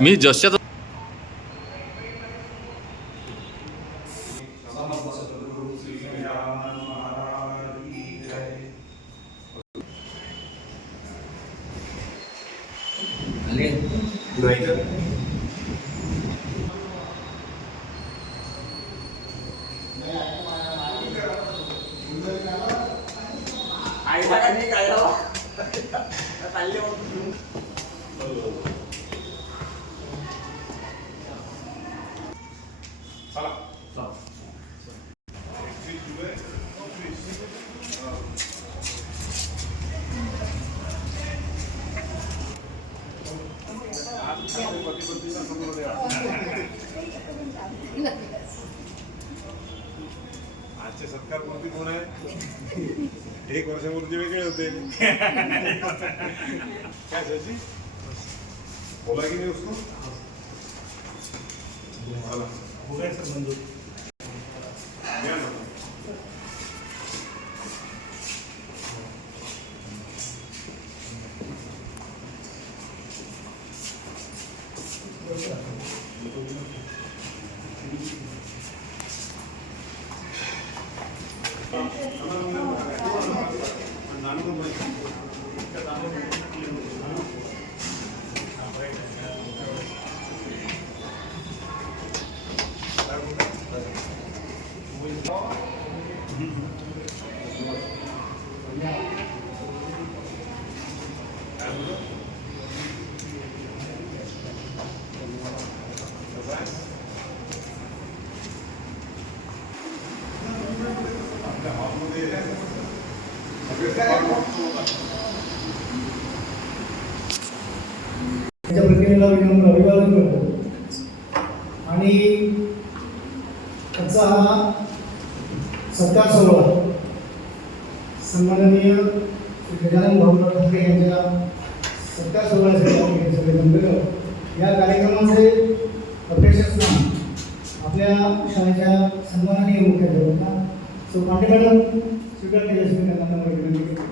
मी जशात आजचे सत्कार मूर्ती कोण आहे? 1 वर्षापूर्वी वेगळे होते. काय सची बोला की नाही उसको हो गया सर मंजूर. प्रतिनिधीला विनम्र अभिवादन करतो आणि आजचा हा सत्कार सोहळा सन्माननीय गजानन भाऊराव ठाकरे यांच्या सत्कार सोहळ्यासाठी या कार्यक्रमाचे अध्यक्षस्थान आपल्या शाळेच्या सन्माननीय मुख्याध्यापकांना सो पांडे मॅडम स्वीकार केल्याशिवाय त्यांना विनंती करतो.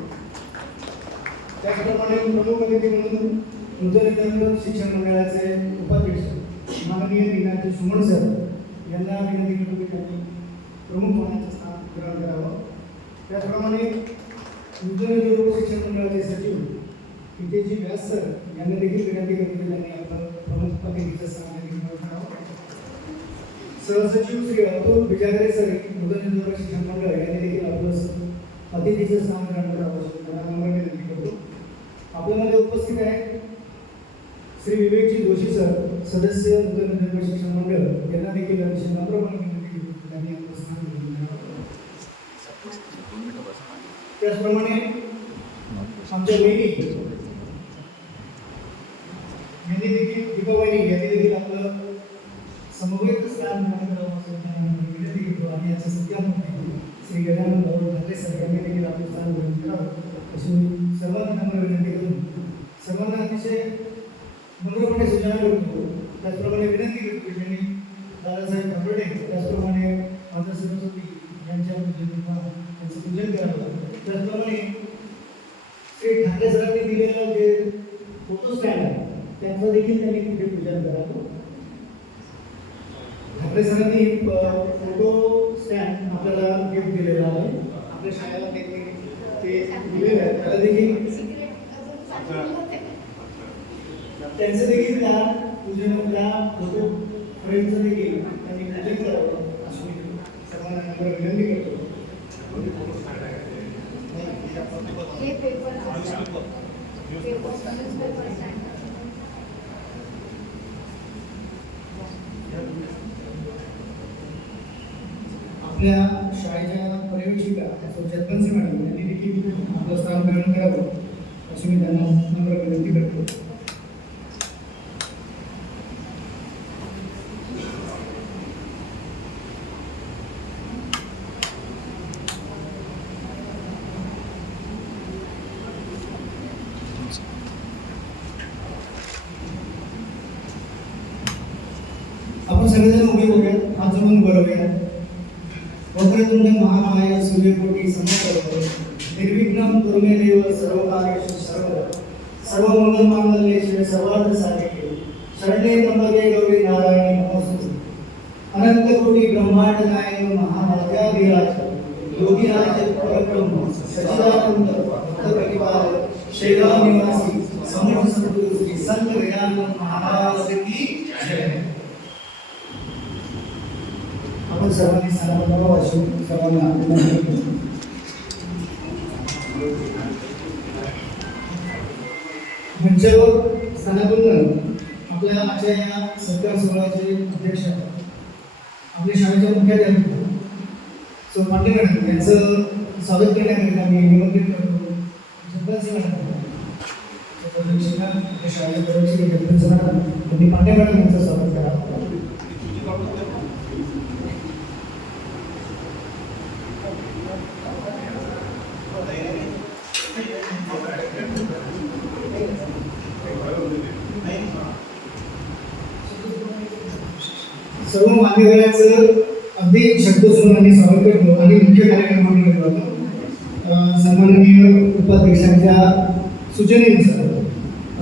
त्याचप्रमाणे प्रमुख अतिथी म्हणून नूतन शिक्षण मंडळाचे उपाध्यक्ष माननीय दिनाजी सुमन सर यांना विनंती करतो की त्यांनी प्रमुख पाहुण्याचं स्थान ग्रहण करावं. त्याचप्रमाणे नूतन शिक्षण मंडळाचे सचिव हितेजी व्यास सर यांना देखील विनंती करतो की त्यांनी आपलं प्रमुख अतिथीचं स्थान ग्रहण करावं. सहसचिव श्री अतुल बिजागरे सर नूतन शिक्षण मंडळ यांनी देखील आपलं अतिथीचं स्थान ग्रहण करावं त्यांना नम्र विनंती करतो. आपल्यामध्ये उपस्थित आहे श्री विवेकजी जोशी सर सदस्य नूतन शिक्षण मंडळ यांना देखील नम्रपणे विनंती करतो त्यांनी आपलं स्थान ग्रहण करावं. त्याचप्रमाणे आमच्या मेनी देखील दीपावली यांनी देखील आपलं समवेत स्थान ग्रहण करावं असं विनंती करतो आणि याचं सत्यापन श्री गजानन भाऊराव ठाकरे सर यांनी देखील आपलं स्थान ग्रहण करावं अशी सर्वांना नम्र विनंती करून सर्वांना अतिशय नम्रपणे सूचना करतो. त्याचप्रमाणे विनंती करतो की त्यांनी दादासाहेब आंबेडकर त्याचप्रमाणे माता सरस्वती यांच्या त्यांचं पूजन करावं. त्याचप्रमाणे श्री ठाकरे सरांनी दिलेलं जे फोटो स्टँड आहे त्यांचं देखील त्यांनी तिथे पूजन करावं. ठाकरे सरांनी फोटो स्टँड आपल्याला गिफ्ट दिलेलं आहे आपल्या शाळेला त्यांनी ते दिलेलं आहे त्याला देखील त्यांचं देखील त्या पूजनातल्या फोटो फ्रेमचं देखील त्यांनी पूजन करावं अशी सर्वांना विनंती करतो. आपल्या शाळेच्या पर्यवेक्षिका जगबन्सी मॅडम यांनी देखील आपलं स्थान ग्रहण करावं अशी मी त्यांना नम्र विनंती करतो. आपण सगळेजण उभे होऊया, हात जोडून बरोवूया. वक्रतुंड महामाय सूर्यकोटी समप्रभ निर्विघ्नं कुरु मे देव सर्वकार्येषु सर्वदा सर्वमंगल मांगल्ये शिवे सर्वार्थ साधिके ब्रह्मांडनाय महाभाग्याभिराज योगीराज परब्रह्म सच्चिदानंद भक्तप्रतिपाल शैलाम निवासी समर्थ सद्गुरु श्री संत गजानन महाराज की जय. आपण सर्वांनी सणाबद्दल वाचून सर्वांना अभिनंदन करतो. मंचावर स्थानापन्न आपल्या आजच्या या सत्कार सोहळ्याचे अध्यक्ष आपल्या शाळेच्या मुख्याध्यापक सो पाटील मॅडम यांचं स्वागत करण्याकरिता मी निमंत्रित करतो. जगदनसिंह मॅडम आपल्या शाळेच्या प्रवेशी जगदनसिंह मॅडम आणि पाटील मॅडम यांचं स्वागत करा. सर्व मान्यवरांचं अगदी शब्दसमोर आम्ही स्वागत करतो आणि मुख्य कार्यक्रमामध्ये करतो. सन्माननीय उपाध्यक्षांच्या सूचनेनुसार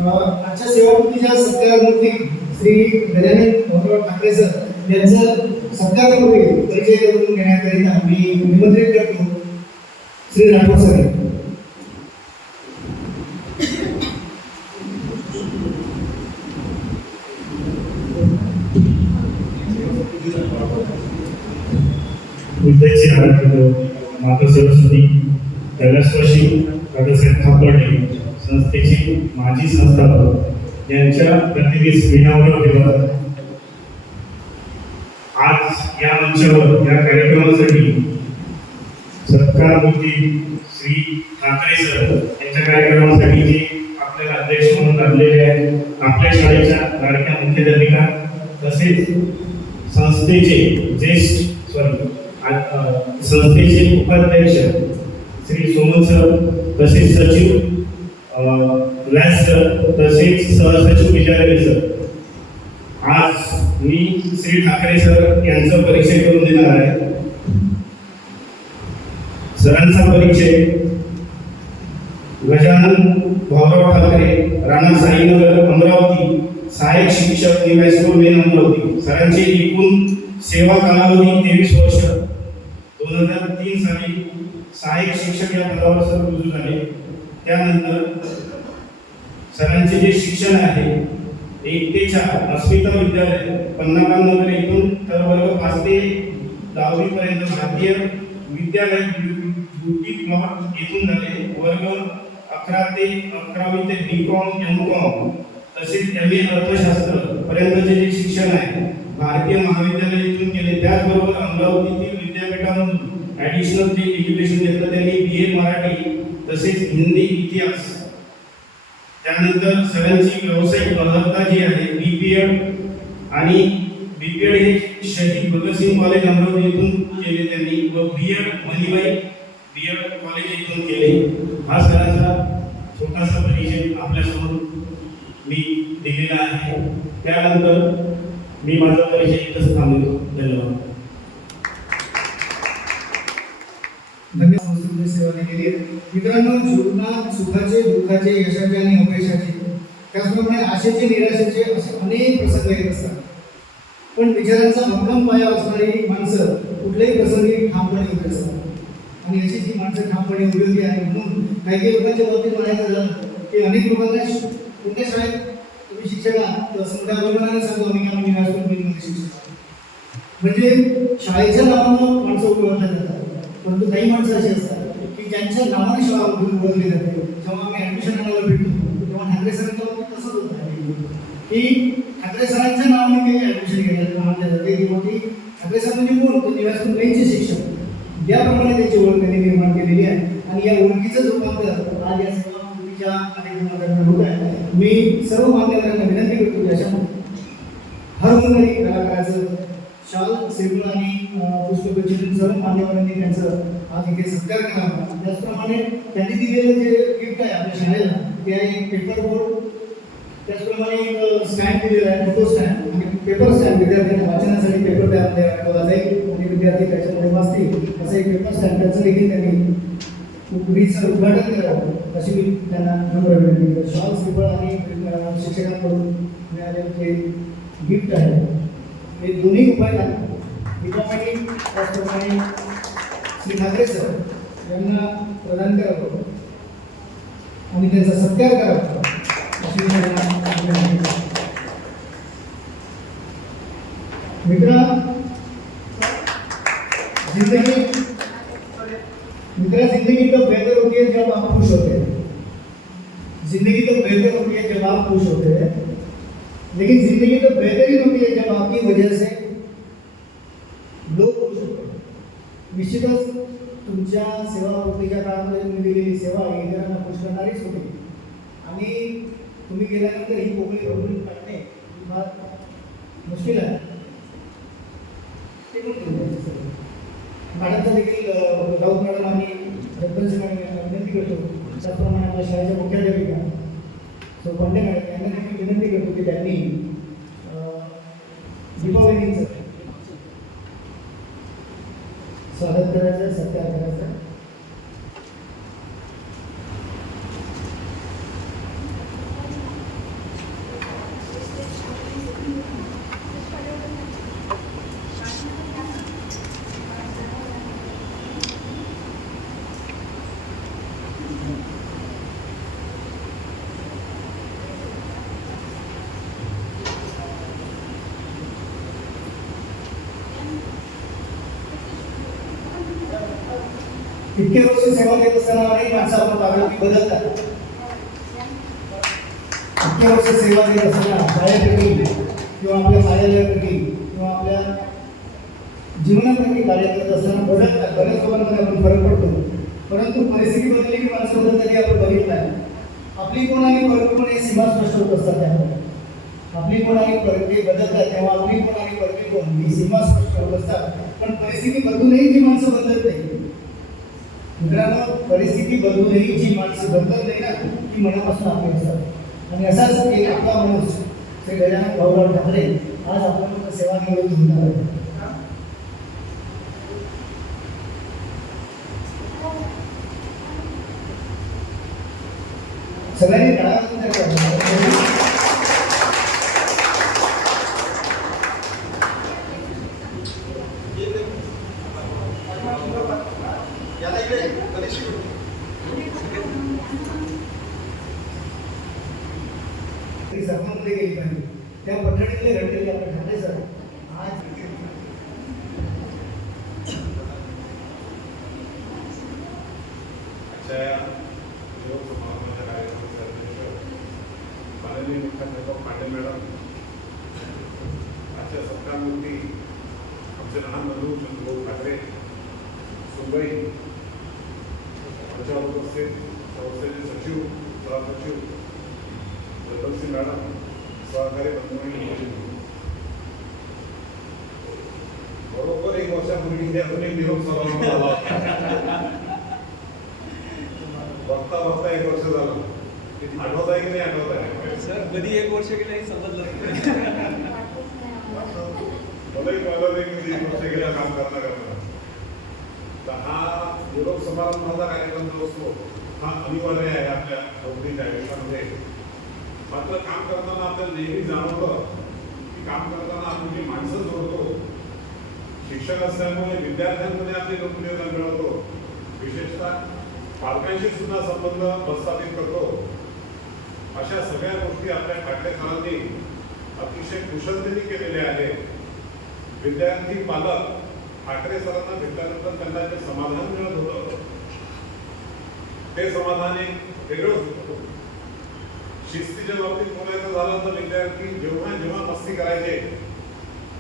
आजच्या सेवापूर्तीच्या सत्कारमूर्ती श्री गजानन भाऊराव ठाकरे सर यांचं सत्कारपूर्वी परिचय करून घेण्याकरिता मी निमंत्रित करतो श्री राठोड सर. विद्यार्थी आराखडा माता सरस्वती कैलासवासी दादासाहेब खापर्डे संस्थेचे माजी संस्थापक यांच्या प्रतिनिधी विनावर ठेवत आज या मंचावर या कार्यक्रमासाठी सत्कारमूर्ती श्री ठाकरे सर यांच्या कार्यक्रमासाठी जे आपल्याला अध्यक्ष म्हणून लाभलेले आहेत आपल्या शाळेच्या लाडक्या मुख्याध्यापिका तसेच संस्थेचे उपाध्यक्ष श्री सोमन सर तसेच सचिव व्यास सर तसेच सहसचिव विजय सर. आज मी श्री ठाकरे सर यांचा परिचय करून देणार आहे. सरांचा परिचय गजानन भाऊराव ठाकरे राणा साईनगर अमरावती सहाय्यक शिक्षक हायस्कूल मेन अमरावती. सरांचे एकूण सेवा कालावधी 23 वर्ष. 2003 साली सहाय्यक शिक्षक या पदावर सर रुजू झाले. त्यानंतर सरांचे जे शिक्षण आहे 1 ते 4 अस्मिता विद्यालय पन्नाकानगर येथून तर वर्ग 5 ते 10वी पर्यंत भारतीय विद्यालय ब्युटी प्लॉट येथून झाले. वर्ग 11वी ते B.Com M.Com तसेच MA अर्थशास्त्र पर्यंतचे जे शिक्षण आहे भारतीय महाविद्यालय येथून केले. त्याचबरोबर अमरावतीतील विद्यापीठामधून ॲडिशनल जे एज्युकेशन घेतलं त्यांनी BA मराठी तसेच हिंदी इतिहास. त्यानंतर सरांची व्यावसायिक अर्हता जी आहे BPEd आणि BPEd हे शहीद भगतसिंग कॉलेज अमरावती येथून केले त्यांनी व B.Ed मणिबाई B.Ed कॉलेज येथून केले. हा सरांचा छोटासा परिचय आपल्यासमोर मी दिलेला आहे. त्यानंतर मी माझा परिचय इथंच थांबवतो. धन्यवाद. धन्यवाद. सेवा केली. मित्रांनो, जीवनात सुखाचे दुःखाचे यशाचे आणि अपयशाचे त्याचप्रमाणे आशेचे निराशेचे असे अनेक प्रसंग येत असतात. पण विचारांचा भक्कम पाया असणारी माणसं कुठल्याही प्रसंगी ठामपणे उभी असतात आणि अशी जी माणसं ठामपणे उभी होती आहे. म्हणून काही लोकांच्या बाबतीत म्हणायचं झालं की अनेक लोकांना कोणत्या शाळेत तुम्ही शिक्षक आहात तर समजा अभिमानाने सांगतो आम्ही हायस्कूलमध्ये शिक्षक. म्हणजे शाळेच्या नावानं माणसं ओळखल्या जातात. परंतु काही माणसं अशी असतात की ज्यांच्या नावाने शाळा ओळखली जाते. जेव्हा आम्ही ॲडमिशन आणायला भेटतो तेव्हा ठाकरे सरांच्या बाबतीत तसंच होतं की ठाकरे सरांच्या नावाने ते ॲडमिशन घ्यायला मानले जाते किंवा की ठाकरे सर म्हणजे कोण तर निवासी बेंचचे शिक्षक याप्रमाणे त्याची ओळख त्यांनी निर्माण केलेली आहे. आणि या ओळखीचं रूपांतर आज या सेवापूर्तीच्या कार्यक्रमात होत आहे. मी सर्व मान्यवरांना विनंती करतो की अशा हर मुलगी कलाकाराचं शाल सेवळ आणि पुष्पगुच्छ सर्व मान्यवरांनी त्यांचं आज इथे सत्कार केला होता. त्याचप्रमाणे त्यांनी दिलेलं जे गिफ्ट आहे आपल्या शाळेला ते आहे पेपर बोर्ड. त्याचप्रमाणे एक स्टँड दिलेला आहे फोटो स्टँड आणि पेपर स्टँड विद्यार्थ्यांना वाचनासाठी पेपर तयार केला जाईल आणि विद्यार्थी त्याच्यामध्ये वाचतील असं एक पेपर स्टँड त्याचं देखील त्यांनी पुढीचं उद्घाटन करावं अशी मी त्यांना नम्र विनंती करतो. शॉल सेवळ आणि शिक्षकांकडून मिळालेलं जे गिफ्ट आहे हे दोन्ही उपाय दीपावली त्याचप्रमाणे श्री ठाकरे सर यांना प्रदान करावं आणि त्यांचा सत्कार करावा अशी त्यांना विनंती करतो. मित्रा जिंदगी तो बेहतर होती है जब आप खुश होते हैं. जिंदगी तो बेहतर होती है जब आप खुश होते हैं, लेकिन जिंदगी तो बेहतर ही होती है जब आपकी वजह से लोक खुश होते हैं. निश्चितच तुमच्या सेवापूर्तीच्या काळामध्ये तुम्ही दिलेली सेवा इतरांना खुश करणारीच होती आणि तुम्ही गेल्यानंतर ही पोकळी भरून काढणे ही फार मुश्किल आहे. ते पण केलं सर. मॅडमचा देखील राऊत मॅडम आणि रत्नजी मॅडम विनंती करतो, त्याचप्रमाणे आपल्या शाळेच्या मुख्याध्यापिका सो पांडे मॅडम यांना देखील विनंती करतो की त्यांनी दीपावलीचं स्वागत करायचं, सत्कार करायचा. इतके वर्ष सेवा देत असताना अनेक माणसं आपण पाहिलं की बदलतात. इतके वर्ष सेवा देत असताना शाळेपैकी किंवा आपल्या कार्यालयापैकी किंवा आपल्या जीवनापैकी कार्य करत असताना बदलतात. बऱ्याच लोकांमध्ये आपण फरक पडतो, परंतु परिस्थिती बदलली की माणसं बदलताना आपण बघितलं आहे. आपली कोण आणि परकीपण हे सीमा स्पष्ट होत असतात. त्यामुळे आपली कोण आणि परकी बदलतात तेव्हा आपली कोण आणि परकी कोण ही सीमा स्पष्ट होत असतात. पण परिस्थिती बदलूनही जी माणसं बदलत नाही मित्रांनो, परिस्थिती बदलूनही जी माणसं बदलत नाही ना ती मनापासून आपली असतात. आणि असाच एक आपला माणूस श्री गजानन भाऊराव ठाकरे आज आपण सेवा निवडून घेणार आहे. सगळ्यांनी सर्वांमध्ये गेली पाहिजे. त्या पठडीतले घडलेले आपण ठाकरे सर आज माननीय मुख्याध्यापक पांडे मॅडम, आजच्या सत्कारमूर्ती आमचे लहान बंधू चंद्रभाऊ ठाकरे, सुनबाई, आमच्यावर उपस्थित संस्थेचे सचिव, सहसचिव रतनसिंग मॅडम, सहकारी बंधू, बरोबर एक वर्षापूर्वी अजून एक निरोप समारंभ झाला. बघता बघता एक वर्ष झालं. आठवत आहे की नाही आठवत आहे सर? कधी एक वर्ष गेलं हे समजलं मलाही कळलं नाही की 1 वर्ष गेला काम करता. तर हा निरोप समारंभाचा कार्यक्रम जो असतो हा अनिवार्य आहे आपल्या नोकरीच्या आयुष्यामध्ये. मात्र काम करताना आपल्याला नेहमी जाणवतं की काम करताना आपण जी माणसं जोडतो, शिक्षक असल्यामुळे विद्यार्थ्यांमध्ये आपली लोकप्रियता मिळवतो, विशेषतः पालकांशी सुद्धा संबंध प्रस्थापित करतो. अशा सगळ्या गोष्टी आपल्या ठाकरे सरांनी अतिशय कुशलतेने केलेल्या आहेत. विद्यार्थी पालक ठाकरे सरांना भेटल्यानंतर त्यांना जे समाधान मिळत होतं ते समाधान एक वेगळंच होतं. शिस्तीच्या बाबतीत बोलायचं झालं तर विद्यार्थी जेव्हा जेव्हा मस्ती करायचे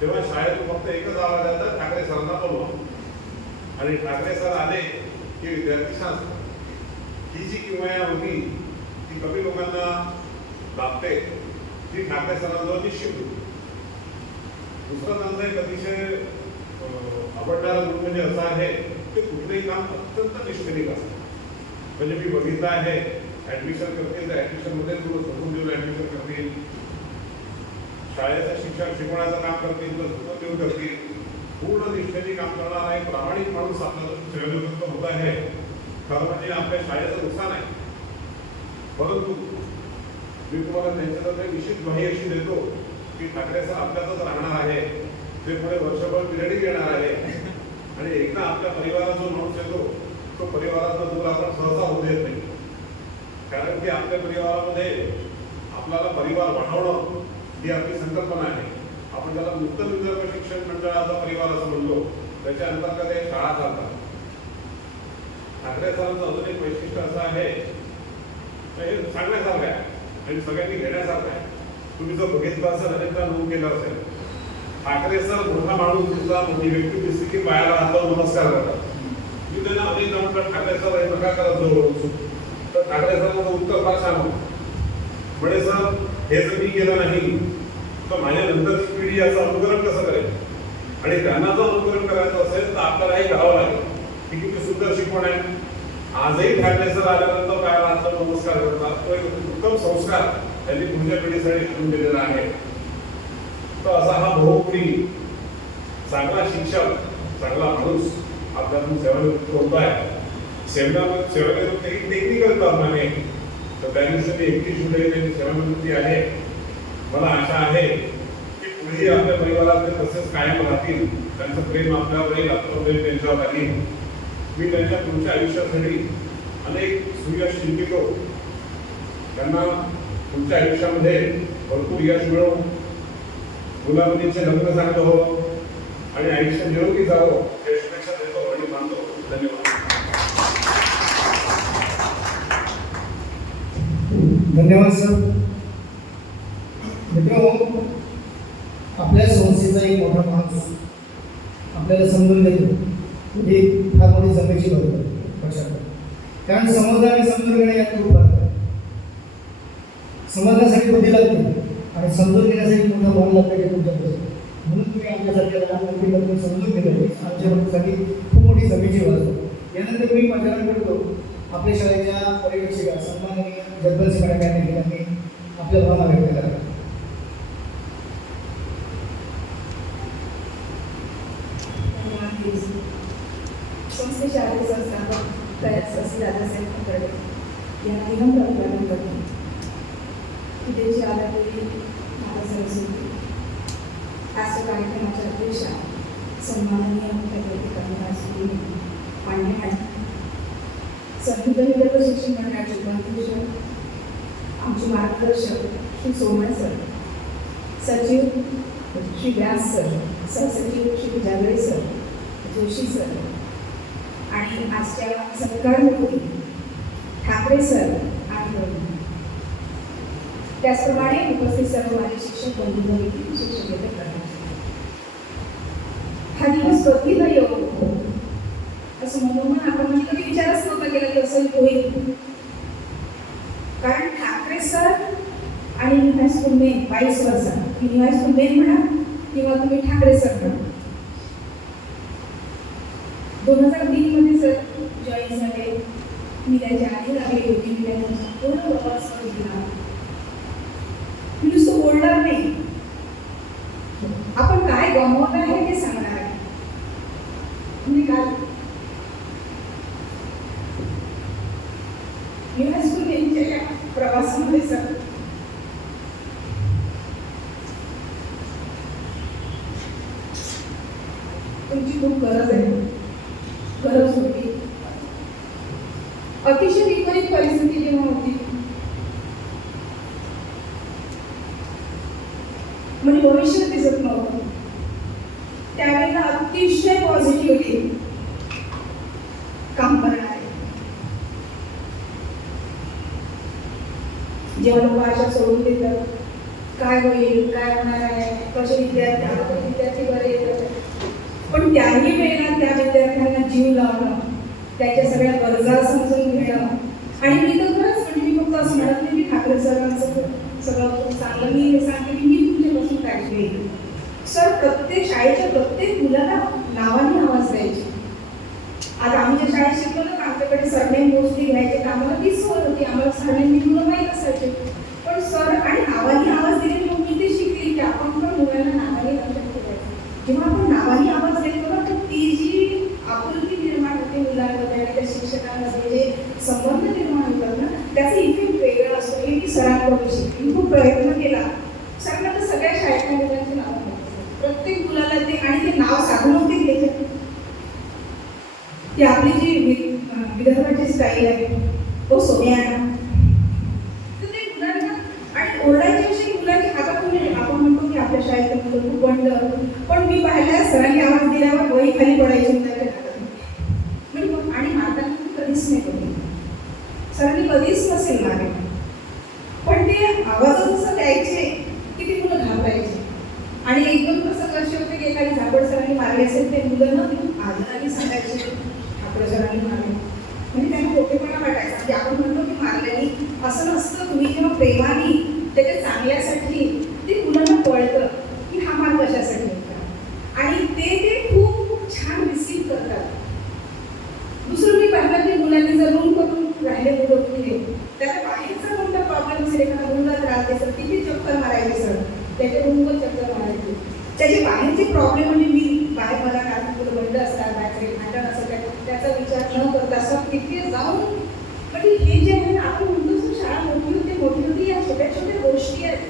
तेव्हा शाळेतून फक्त एकच आवाज यायचा, ठाकरे सरांना बोलवा. आणि ठाकरे सर आले की विद्यार्थी शांत. ही जी किमया होती ती कमी लोकांना लाभते, ती ठाकरे सरांजवळ निश्चित होती. दुसरा त्यांचा एक अतिशय आवडणारा गुण म्हणजे असा आहे की कुठलंही काम अत्यंत निष्ठेने करतात. म्हणजे मी बघितलं आहे, ऍडमिशन करतील तर ऍडमिशनमध्ये थोडं झोपून देऊन ऍडमिशन करतील, शाळेचं शिक्षण शिकवण्याचं काम करतील तर झोपून देऊन करतील. पूर्ण निष्ठेने काम करणारा एक प्रामाणिक माणूस आपल्याला सेवानिवृत्त होत आहे. खरं म्हणजे आपल्या शाळेचं नुकसान आहे. परंतु मी तुम्हाला त्यांच्यातर्फे निश्चित ग्वाही अशी देतो की ठाकरे सर आपल्यातच राहणार आहे ते पुढे वर्षभर पिरियड येणार आहे आणि एकदा आपल्या परिवारात जो माणूस येतो तो परिवाराचा दूर आपण सहसा होऊ देत नाही. कारण की आपल्या परिवारामध्ये आपल्याला परिवार वाढवणं ही आपली संकल्पना आहे. आपण त्याला मुक्त विदर्भ शिक्षण मंडळाचा परिवार असं म्हणतो. त्याच्या अंतर्गत एक शाळा चालतात. ठाकरे सरांचं अजून एक वैशिष्ट्य असं आहे, हे सांगण्यासारखं आहे आणि सगळ्यांनी घेण्यासारखं आहे. तुम्ही जर बघितलं असेल अनेकदा नोंद केलं असेल, ठाकरे सर मोठा माणूस दिसला, मोठी व्यक्ती दिसली की पायाला हात लावून नमस्कार करतात. मी त्यांना अनेकदा म्हटलं ठाकरे सर हे नका करत जाऊ. तर ठाकरे सरांचं उत्तर फार छान होतं. म्हणे सर हे जर मी केलं नाही तर माझ्या नंतरची पिढी याचं अनुकरण कसं करेल आणि त्यांना जर अनुकरण करायचं असेल तर आपल्याला हे करावं लागेल. ही किती सुंदर शिकवण आहे. आजही ठाकरे सर आल्यानंतर पायाला हात लावून नमस्कार करतात. तो एक उत्तम संस्कार त्यांनी पुढच्या पिढीसाठी ठेवून दिलेला आहे. तर असा हा बहुमुखी चांगला शिक्षक, चांगला माणूस आपल्यातून सेवानिवृत्त होत आहे. सेवानिवृत्त ही टेक्निकल टर्म आहे. तर त्या दिवशी 31 जुलै त्यांची सेवानिवृत्ती आहे. मला आशा आहे की पुढेही आपल्या परिवारातले तसेच कायम राहतील. त्यांचं प्रेम आपल्यावर येईल, आपलं प्रेम त्यांच्यावर राहील. मी त्यांच्या पुढच्या आयुष्यासाठी अनेक सुयश चिंतितो. त्यांना पुढच्या आयुष्यामध्ये भरपूर यश मिळो, मुलामुलींचे लग्न चांगलं हो आणि आयुष्य निरोगी जावं हे शुभेच्छा देतो आणि मानतो. धन्यवाद. धन्यवाद सर. मित्रांनो, आपल्या संस्थेचा एक मोठा माणूस आपल्याला समजून देतो ही फार मोठी जमेची लक्षात. कारण समजणं आणि समजून घेणं यात खूप फरक आहे. समजण्यासाठी बुद्धी लागते आणि समजून घेण्यासाठी मोठं मन लागतं की तुमच्याकडे. म्हणून तुम्ही आमच्यासारख्या लहान मोठी लोक समजून घेतली आमच्यासाठी खूप मोठी जमेची बाजू. यानंतर मी पाचारण करतो आपल्या शाळेच्या पर्यवेक्षिका सन्माननीय जगदल मॅडम यांनी आपल्या भावना व्यक्त करा. संस्थेचे आरोग्य संस्थापक तयार असे दादासाहेब खतर्डे यांना विनम्र अभिवादन करतो. विदेशी आधारलेली माता सरस्वती आजच्या कार्यक्रमाच्या अध्यक्षा सन्माननीय मुख्याध्यापिका पांडे मॅडम, संयुक्त विदर्भ शिक्षण मंडळाचे उपाध्यक्ष, आमचे मार्गदर्शक श्री सोमण सर, सचिव श्री व्यास सर, सहसचिव श्री जागळे सर, जोशी सर आणि आजच्या सत्कारमुखी ठाकरे सर आणि बहिणी, त्याचप्रमाणे उपस्थित सर्व माझे शिक्षक बंधू भगिनी, शिक्षकेतर कर्मचारी. हा दिवस कधीदा येऊ असं म्हणून आपण म्हणजे कधी विचारच नव्हता केला की असं होईल. कारण ठाकरे सर आणि हायस्कूल मेन 22 वर्षा मी हायस्कूल मेन म्हणा किंवा तुम्ही ठाकरे सर म्हणा. 2003 मध्ये सर जॉईन झाले. मी त्याच्या आधी लागली होती. मी त्यांना पूर्ण प्रवास केला. मी नुसतं बोलणार नाही, आपण काय गमावलं आहे हे सांगणार आहे. मी काल हायस्कूल यांच्या प्रवासामध्ये सर तुमची खूप गरज आहे, गरज होती. अतिशय विपरीत परिस्थिती जेव्हा होती, म्हणजे भविष्य दिसत नव्हतं, त्यावेळेला अतिशय पॉझिटिव्हली काम करणार आहे. जेव्हा लोक आशा सोडून देतात, काय होईल, काय होणार आहे, कसे विद्यार्थी बरे येतात, पण त्याही वेळेला त्या विद्यार्थ्यांना जीव लावणं, त्याच्या सगळ्या गरजा समजून घेणं. आणि मी तर खरंच म्हणजे मी फक्त असं म्हणत नाही की ठाकरे सरांचं सगळं चांगलं. मी हे सांगते की मी तुमच्यापासून काळजी घेईन. सर प्रत्येक शाळेच्या प्रत्येक मुलाला नावाने आवाज द्यायचे. आता आम्ही ज्या शाळेत शिकलो ना, आमच्याकडे सरनेम मोस्टली घ्यायचे. आम्हाला ती सवय होती, आम्हाला सरनेम मुलं माहीत असायचे. पण सर आणि नावाने आवाज दिले मग मी ते शिकली की आपण पण मुलांना नावाने लक्षात ठेवायचं. जेव्हा आपण नावाने आवाज देतो ना, तर ती जी आपुलकी निर्माण होते मुलांमध्ये आणि त्या शिक्षकांमध्ये जे संबंध निर्माण होतात ना, त्याचा इफेक्ट वेगळा असतो. हे मी सरांकडून शिकली. मी खूप प्रयत्न केला. सरांना तर सगळ्या शाळेतल्या मुलांची नावं माहिती. प्रत्येक मुलाला ते आणि ते नाव साधू नव्हते घ्यायचे. ती आपली जी विदर्भाची स्टाईल आहे तो सोन्या. तर ते मुलांना आणि ओरडायची अशी मुलांची हातातून आपण म्हणतो की आपल्या शाळेत मुलं खूप बंड, पण मी पाहिल्या सरांनी आवाज दिल्यावर वही खाली पडायची मुलांच्या हातात. म्हणजे आणि मातांनी कधीच नाही करू, सरांनी कधीच नसेल मागे, पण ते आवाज असं द्यायचे की ती मुलं घाबरायची. आणि एक दोन प्रसंग असे होते की एखादी झापड सरांनी मारली असेल ते मुलं ना आदराने सांगायचे झापड सरांनी मारले, म्हणजे त्यांना मोठेपणा वाटायचा. म्हणजे आपण म्हणतो की मारल्याने असं नसतं. तुम्ही जेव्हा प्रेमाने त्याच्या चांगल्यासाठी ते मुलांना कळतं की हा मार कशासाठी होता आणि ते खूप खूप छान रिसीव्ह करतात. दुसरं मी पाहिलं की मुलांनी जर रूम करून राहिले मुलं कुठे त्याला बाहेरचा कोणता प्रॉब्लेम असेल, एखादा मुलगा त्रास सर किती चक्कर मारायचे सर, त्याच्या रूमवर चक्कर मारायचे. त्याचे बाहेरचे प्रॉब्लेम म्हणजे मी बाहेर मला काय मुलं बंड असतात, बाहेरचे भांडण असतात, त्याचा विचार न करता असं तिथे जाऊन म्हणजे हे जे आहे आपण म्हणतो शाळा मोठी होती या छोट्या छोट्या गोष्टी आहेत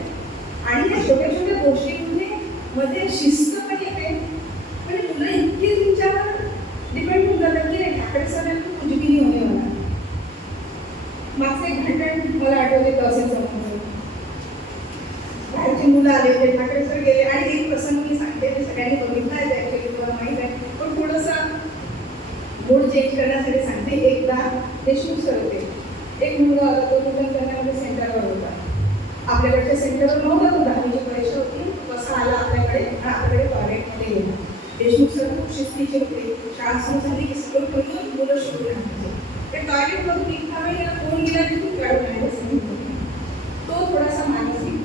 आणि त्या छोट्या छोट्या गोष्टींमध्ये शिस्त पण येते. म्हणजे मुलं इतकी तुमच्यावर डिपेंड होऊन जातात की ठाकरे सरांना कुछ भी नाही होणे मला. मागचं एक घटना मला आठवते तहसील समोर बाहेरची मुलं आले होते, ठाकरे सर गेले आणि एक प्रसंग मी सांगते ते सगळ्यांनी बघितला आहे ॲक्च्युली तुम्हाला माहीत आहे, पण थोडंसं मूड चेंज करण्यासाठी सांगते. एकदा देशमुख सर होते, एक मुलगा होता तो मुलं करण्यामध्ये सेंटरवर होता. आपल्याकडच्या सेंटरवर नव्हता, तो 10वीची परीक्षा होती, कसा आला आपल्याकडे आणि आपल्याकडे टॉयलेटमध्ये गेला. देशमुख सर खूप शिस्तीचे होते, शाळा सुरू झाली की सगळं करून मुलं शोधून आणायचे. ते टॉयलेटमधून निघता वेळी याला फोन गेला की खूप काढून आणायचं सांगितलं. तो थोडासा मानसिक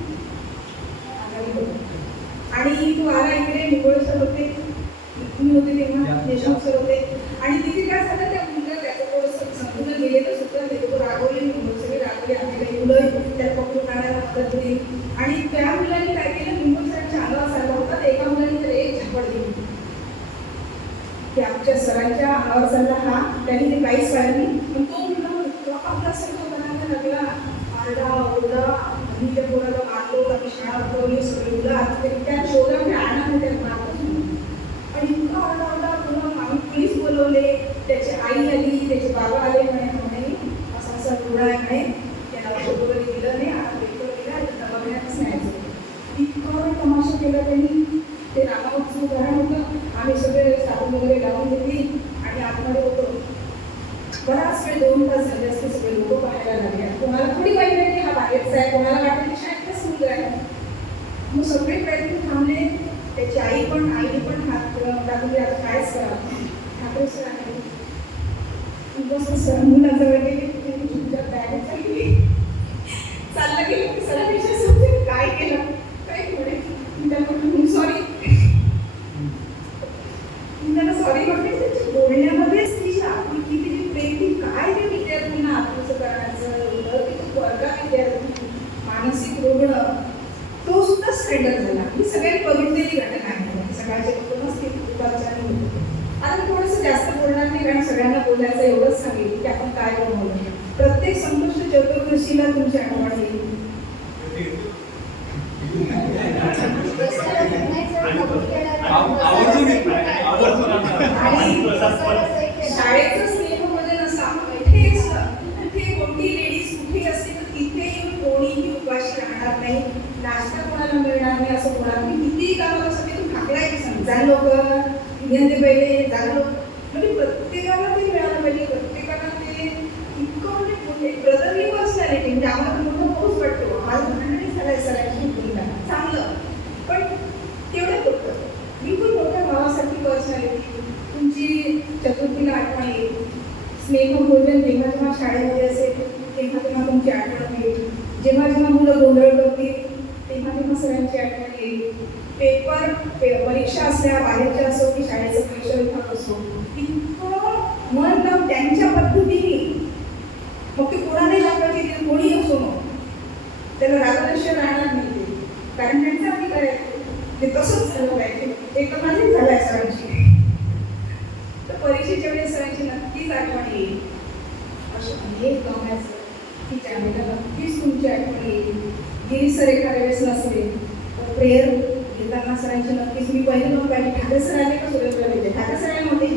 आजारी होता आणि तो आला इकडे. निगोळे सर होते, मी होते तेव्हा, देशमुख सर होते आणि तिथे काय झालं त्या मुलं त्याचं थोडंसं समजून गेलेलं सुद्धा ते लोक रागवले, सगळे रागवले. आम्ही काही मुलं त्या पकडून आणायला मदत दिली आणि त्या मुलांनी काय केलं, निंबू सरांच्या अंगावर चालला होता, तर एका मुलांनी त्याला एक झापड दिली की आमच्या सरांच्या अंगावर चालला हा, त्यांनी ते काहीच पाहिलं नाही. पण तो मुलगा आपला सगळं बनायला लागला, आरडा ओरडा, आम्ही त्या पोराला मारलो, आम्ही शाळा उठवली, सगळे मुलं आता त्या शोधामध्ये आणा नाही त्याला मारतो. आणि इतका आरडा पुन्हा आम्ही पोलीस बोलवले, त्याची आई आली, त्याचे बाबा आले, म्हणे असा असा रुग्ण आहे म्हणे, त्याला वगैरे दिलं नाही, आता पेपर दिला, दवाखान्यातच न्यायचं. इतका तमाशा केला त्यांनी. ते रामावरचं उदाहरण होतं. आम्ही सगळे साबण वगैरे लावून घेतली आणि आतमध्ये होतो. बराच वेळ 2 तास झाले असते, सगळे लोक पाहायला लागले. कोणाला थोडी माहिती आहे की हा बाहेरचा आहे, कोणाला वाटतं की शाळेतच मुलगा आहे. मग सगळे प्रयत्न थांबले. त्याची आईने पण हात टाकून आता कायच करा, ठाकरे सर आहे सर मुलाजवळ गेले, तुमच्या बॅग चाललं गेलं. सरांनी काय केलं काही थोडे त्याला सॉरी त्यांना सॉरी म्हटलं. त्याच्या बोलण्यामध्येच ती आपुलकी, तिची प्रेम, ती काय ते विद्यार्थ्यांना आत्मसात करण्याचं होतं की तो वर्गा विद्यार्थी मानसिक रुग्ण तो सुद्धा स्ट्रेंडर झाला. ही सगळ्यांनी बघितलेली घटना आहे. सगळ्याचे लोक नसतील दुपारच्या होते. आता मी थोडंसं जास्त बोलणार नाही कारण सगळ्यांना बोलायचं एवढंच सांगेल की आपण काय बनवलं. प्रत्येक संकष्ट चतुर्दशीला तुमची आठवण येईल. शाळेचं स्नेह म्हणजे नसा कुठे कोणती लेडीज कुठे असते तर तिथे येऊन कोणीही उपाशी राहणार नाही, नाश्ता कोणाला मिळणार नाही असं होणार नाही. कितीही कामाला सगळे तू ठाकलाय समजा लोक ते पहिले जाणं म्हणजे प्रत्येकाला ते मिळालं पाहिजे. प्रत्येकाला ते इतकं म्हणजे ब्रदरली पर्सनॅलिटी म्हणजे आम्हाला मोठं पाऊस वाटतो. आम्हाला भांडणी झालाय सगळ्यांची चांगलं, पण तेवढं होतं. मी पण मोठ्या भावासाठी पर्सनॅलिटी तुमची चतुर्थीला आठवण येईल. स्नेहभोजन जेव्हा जेव्हा शाळेमध्ये असेल तेव्हा तेव्हा तुमची आठवण येईल. जेव्हा जेव्हा मुलं गोंधळ करतील तेव्हा तेव्हा सरांची आठवण येईल. पेपर परीक्षा असल्या बाहेरच्या असो की शाळेचं प्रेशर विभाग असो इतकं मन लावून त्यांच्या पद्धतीने मग ते कोणालाही दाखवायचे ते कोणी असो मग त्याला रागदर्शन राहणार नाही ते कारण त्यांचं आम्ही करायचं ते तसंच झालं पाहिजे. ते तर माझीच झालाय सरांची. तर परीक्षेच्या वेळेस सरांची नक्कीच आठवण येईल. अशा अनेक गमायचं की त्यावेळेला नक्कीच तुमची आठवण येईल. गिरीश सर एखाद्या वेळेस नसले तर प्रेयर देताना सरांची नक्कीच मी पहिले नोंद पाहिजे, ठाकरे सर आले का सुरेंद्र पाहिजे, ठाकरे सर आले नव्हते.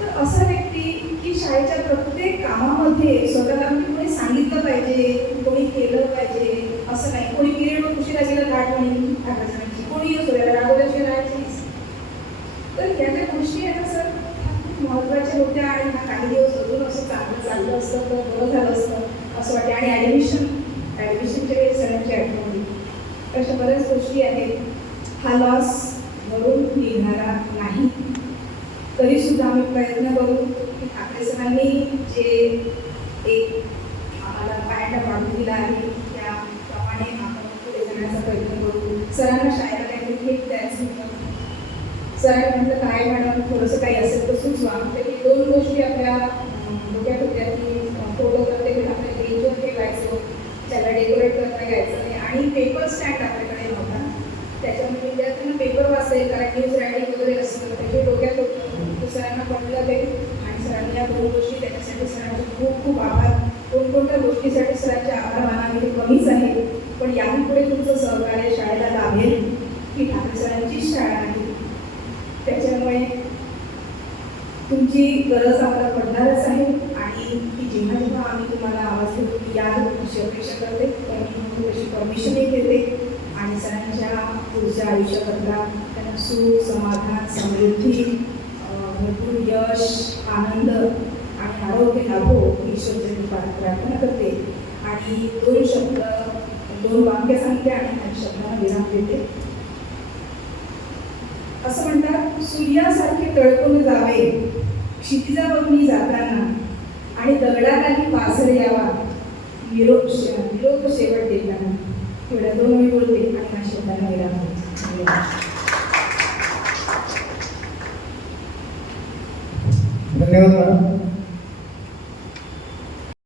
तर असा व्यक्ती की शाळेच्या प्रत्येक कामामध्ये स्वतःला म्हणजे कोणी सांगितलं पाहिजे, कोणी केलं पाहिजे असं नाही. कोणी पिरियड उशिरा गेलं गाठ म्हणे ठाकरे सरांची, कोणी सुरेंद्र राघवल्याशिवाय राहायचे नाही. तर ह्या ज्या गोष्टी आहेत ना सर, खूप महत्त्वाच्या होत्या आणि हा काही दिवस अजून असं चांगलं चाललं असतं तर बरं झालं असतं असं वाटतं. आणि ॲडमिशनच्या वेळेस सरांची आठवण होती. अशा बऱ्याच गोष्टी आहेत. हा लॉस भरून निघणारा नाही. तरीसुद्धा आम्ही प्रयत्न करू की ठाकरे सरांनी जे एक आम्हाला पायंडा पाडून दिला आहे त्याप्रमाणे आपण पुढे जाण्याचा प्रयत्न करू. सरांना शाळेला काहीतरी भेट द्यायचं. सरांनी म्हटलं काय मॅडम थोडंसं काही असेल तर सुचवा. तरी 2 गोष्टी आपल्या डोक्यात होत्या की फोटो प्रत्येक आपल्या पेजवर ठेवायचो, त्याला डेकोरेट करता यायचं आणि पेपर स्टँड आपल्याकडे नव्हता. त्याच्यामुळे विद्यार्थ्यांना पेपर वाचता येईल कारण न्यूज रायटिंग वगैरे असतं त्याच्या डोक्यात होतं. तर सरांना पडलं ते आणि सरांनी या 2 गोष्टी त्याच्यासाठी सरांचे खूप खूप आभार. कोणकोणत्या गोष्टीसाठी सरांचे आभार मानावे कमीच आहे, पण याही पुढे तुमचं सहकार्य शाळेला लाभेल. ही ठाकरे सरांचीच शाळा आहे, त्याच्यामुळे तुमची गरज आम्हाला पडणारच आहे आणि ती जेव्हा जेव्हा आम्ही तुम्हाला आवाज देतो की या अशी अपेक्षा करते तर मी तशी परमिशनही देते आणि सरांच्या पुढच्या आयुष्याबद्दल त्यांना सुख, समाधान, समृद्धी, भरपूर यश, आनंद आणि आरोग्य लाभो ही ईश्वरचरणी प्रार्थना करते. आणि 2 शब्द 2 वाक्य सांगते आणि काही शब्दांना विराम देते. असं म्हणतात, सूर्यासारखे तळकून जावे क्षितिजावरून जाताना आणि दगडाखाली पाझर यावा निरोप शेवट देताना. एवढ्या 2 मी बोलते आणि माझ्या शब्दांना विराम देते. धन्यवाद मॅडम.